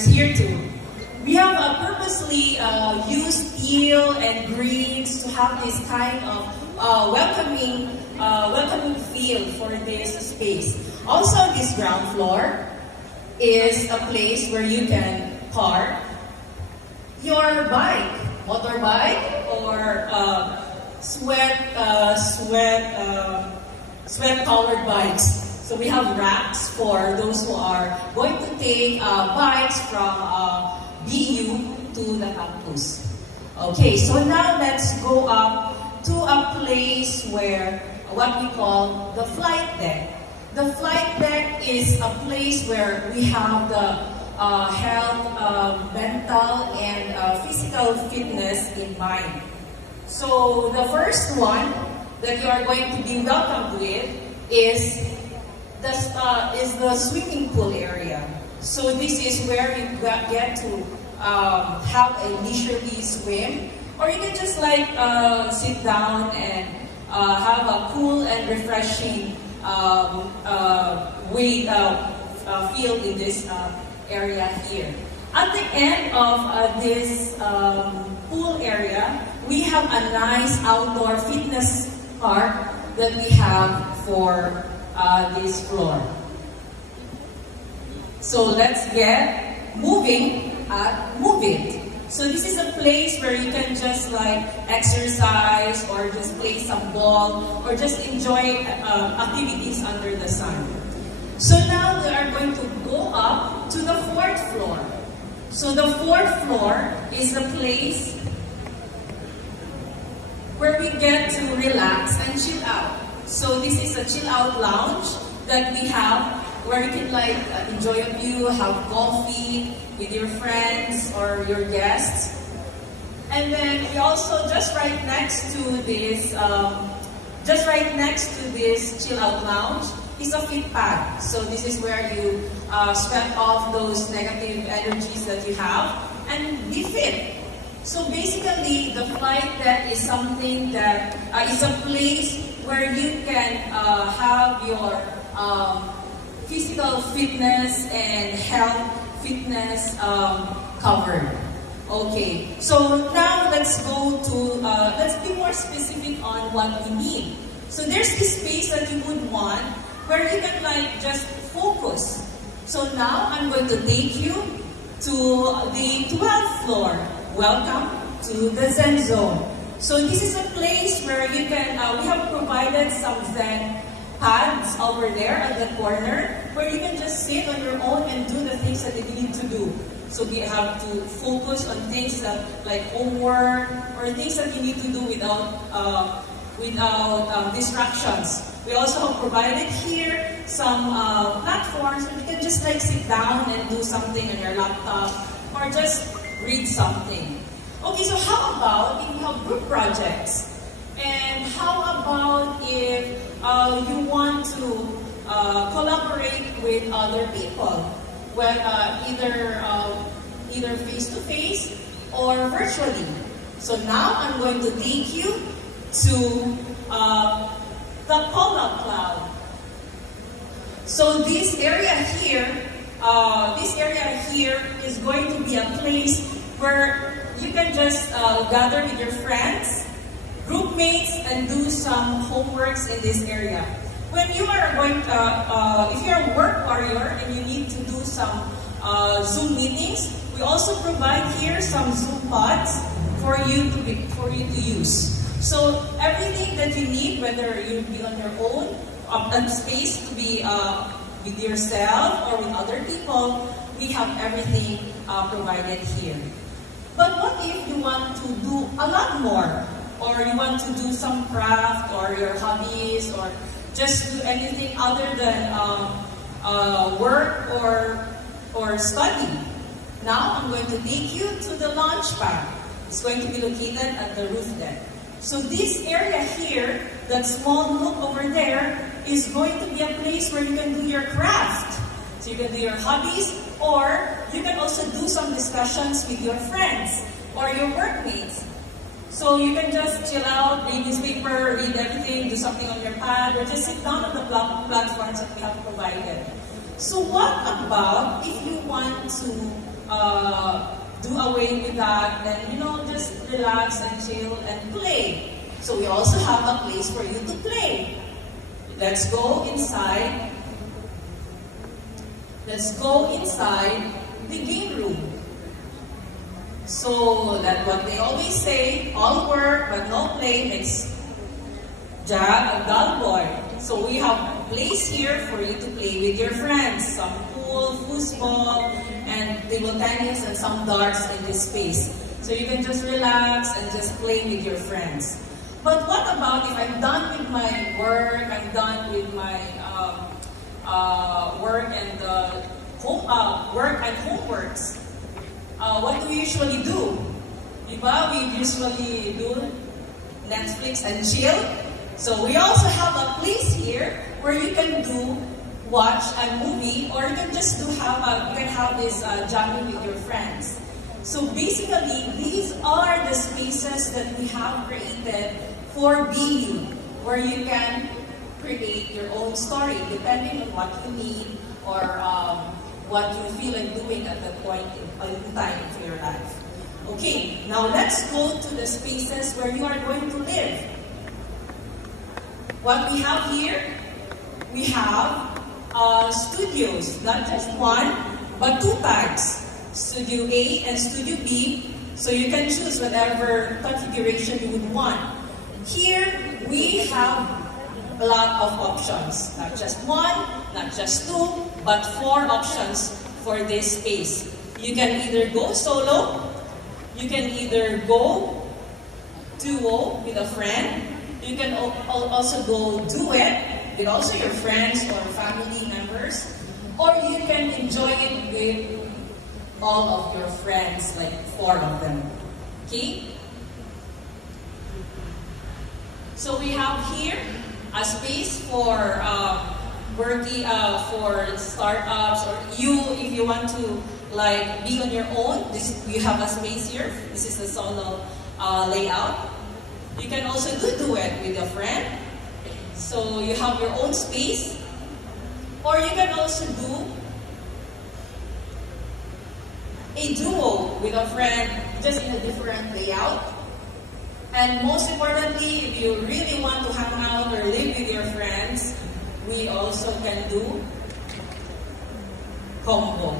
volunteers here too. We have purposely used teal and greens to have this kind of welcoming feel for this space. Also, this ground floor is a place where you can park your bike, motorbike, or sweat-colored bikes. So we have racks for those who are going to take bikes from BU to the campus. Okay, so now let's go up to a place where what we call the flight deck. The flight deck is a place where we have the health, mental, and physical fitness in mind. So the first one that you are going to be welcomed with is the swimming pool area. So this is where you get to have a leisurely swim, or you can just like sit down and have a cool and refreshing feel in this area here. At the end of this pool area, we have a nice outdoor fitness park that we have for this floor. So let's get moving at Move It. So this is a place where you can just like exercise or just play some ball or just enjoy activities under the sun. So now we are going to go up to the 4th floor. So the 4th floor is a place where we get to relax and chill out. So this is a chill out lounge that we have where you can like enjoy a view, have coffee with your friends or your guests. And then we also just right next to this chill out lounge is a fit pad. So this is where you sweat off those negative energies that you have and be fit. So basically, the flight deck is something that is a place where you can have your physical fitness and health fitness covered. Okay, so now let's go to, let's be more specific on what we need. So there's this space that you would want where you can like just focus. So now I'm going to take you to the 12th floor. Welcome to the Zen Zone. So this is a place where you can, we have provided some Zen pads over there at the corner where you can just sit on your own and do the things that you need to do. So we have to focus on things that like homework or things that you need to do without distractions. We also have provided here some platforms where you can just like sit down and do something on your laptop or just read something. Okay, so how about if you have group projects? And how about if you want to collaborate with other people? Well, either face-to-face or virtually. So now I'm going to take you to the Polar Cloud. So this area here is going to be a place where you can just gather with your friends, group mates, and do some homeworks in this area. When you are going to, if you're a work warrior and you need to do some Zoom meetings, we also provide here some Zoom pods for you to use. So everything that you need, whether you be on your own, a space to be with yourself or with other people, we have everything provided here. But what if you want to do a lot more? Or you want to do some craft or your hobbies or just do anything other than work or study? Now I'm going to take you to the launch pad. It's going to be located at the roof deck. So this area here, that small nook over there, is going to be a place where you can do your craft. So you can do your hobbies, or you can also do some discussions with your friends or your workmates. So you can just chill out, read newspaper, read everything, do something on your pad, or just sit down on the platforms that we have provided. So what about if you want to do away with that and, just relax and chill and play. So we also have a place for you to play. Let's go inside. Let's go inside the game room. So that what they always say, all work but no play makes Jack a dull boy. So we have a place here for you to play with your friends. Some pool, foosball, and table tennis, and some darts in this space. So you can just relax and just play with your friends. But what about if I'm done with my work, I'm done with my work and homeworks? What do we usually do? Diba? We usually do Netflix and chill. So we also have a place here where you can watch a movie, or you can just you can have this jamming with your friends. So basically, these are the spaces that we have created for BU, where you can create your own story depending on what you need or what you feel like doing at that point in time of your life. Okay, now let's go to the spaces where you are going to live. What we have here, we have studios, not just one, but two types. Studio A and Studio B, so you can choose whatever configuration you would want. Here, we have a lot of options. Not just one, not just two, but 4 options for this space. You can either go solo, you can either go duo with a friend, you can also go duet with also your friends or family members, or you can enjoy it with all of your friends, like 4 of them. Okay? So we have here a space for working for startups, or if you want to be on your own. You have a space here. This is the solo layout. You can also do it with a friend. So you have your own space, or you can also do a duo with a friend, just in a different layout. And most importantly, if you really want to hang out or live with your friends, we also can do combo.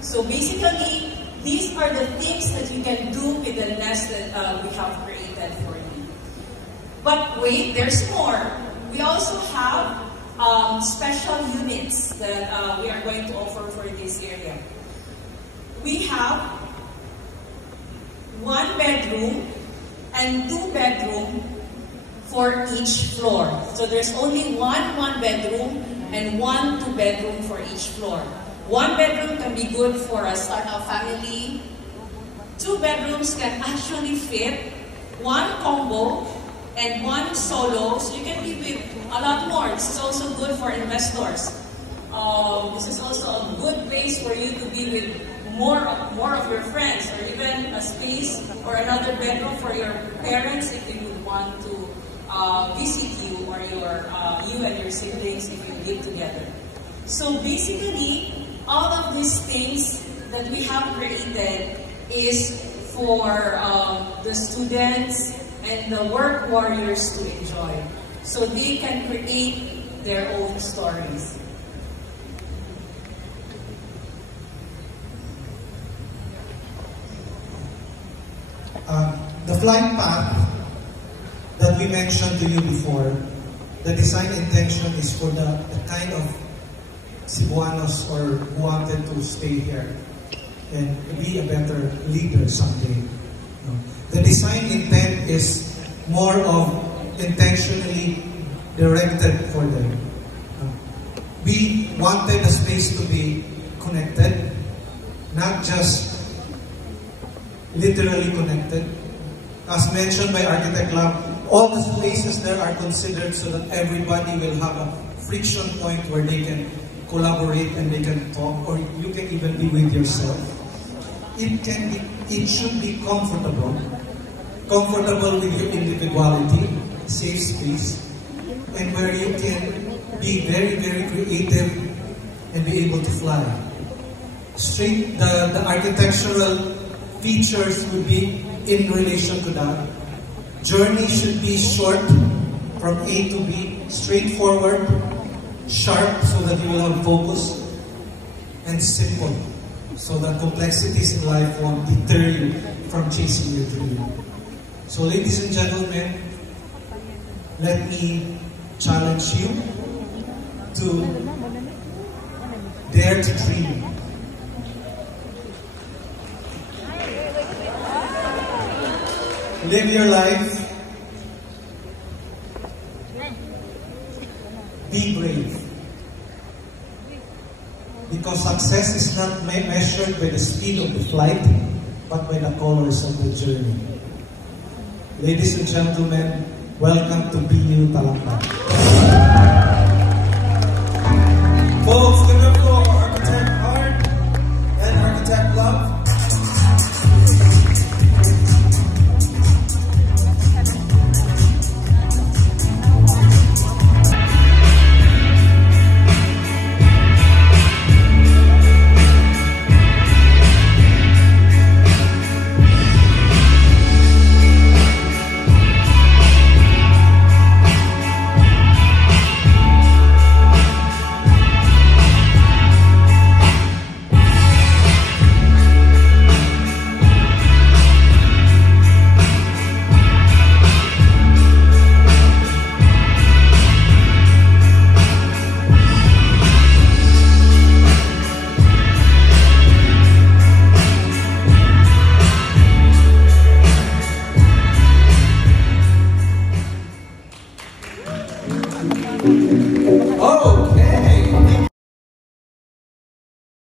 So basically, these are the things that you can do with the nest that we have created for you. But wait, there's more. We also have special units that we are going to offer for this area. We have 1 bedroom and 2 bedroom for each floor. So there's only one bedroom and 1 2 bedroom for each floor. 1 bedroom can be good for a startup family. 2 bedrooms can actually fit 1 combo and 1 solo, so you can live with a lot more. This is also good for investors. This is also a good place for you to be with more of your friends, or even a space or another bedroom for your parents if you would want to visit you, or you and your siblings if you live together. So basically, all of these things that we have created is for the students and the work warriors to enjoy, so they can create their own stories. The flight path that we mentioned to you before, the design intention is for the kind of Cebuanos or who wanted to stay here and be a better leader someday. The design intent is more of intentionally directed for them. We wanted the space to be connected, not just literally connected. As mentioned by Architect Lab, all the spaces there are considered so that everybody will have a friction point where they can collaborate and they can talk, or you can even be with yourself. It should be comfortable with your individuality, safe space, and where you can be very, very creative and be able to fly. The architectural features would be in relation to that. Journey should be short from A to B, straightforward, sharp so that you will have focus, and simple so that complexities in life won't deter you from chasing your dream. So ladies and gentlemen, let me challenge you to dare to dream. Live your life. Be brave. Because success is not measured by the speed of the flight, but by the colors of the journey. Ladies and gentlemen, welcome to BU Talakban.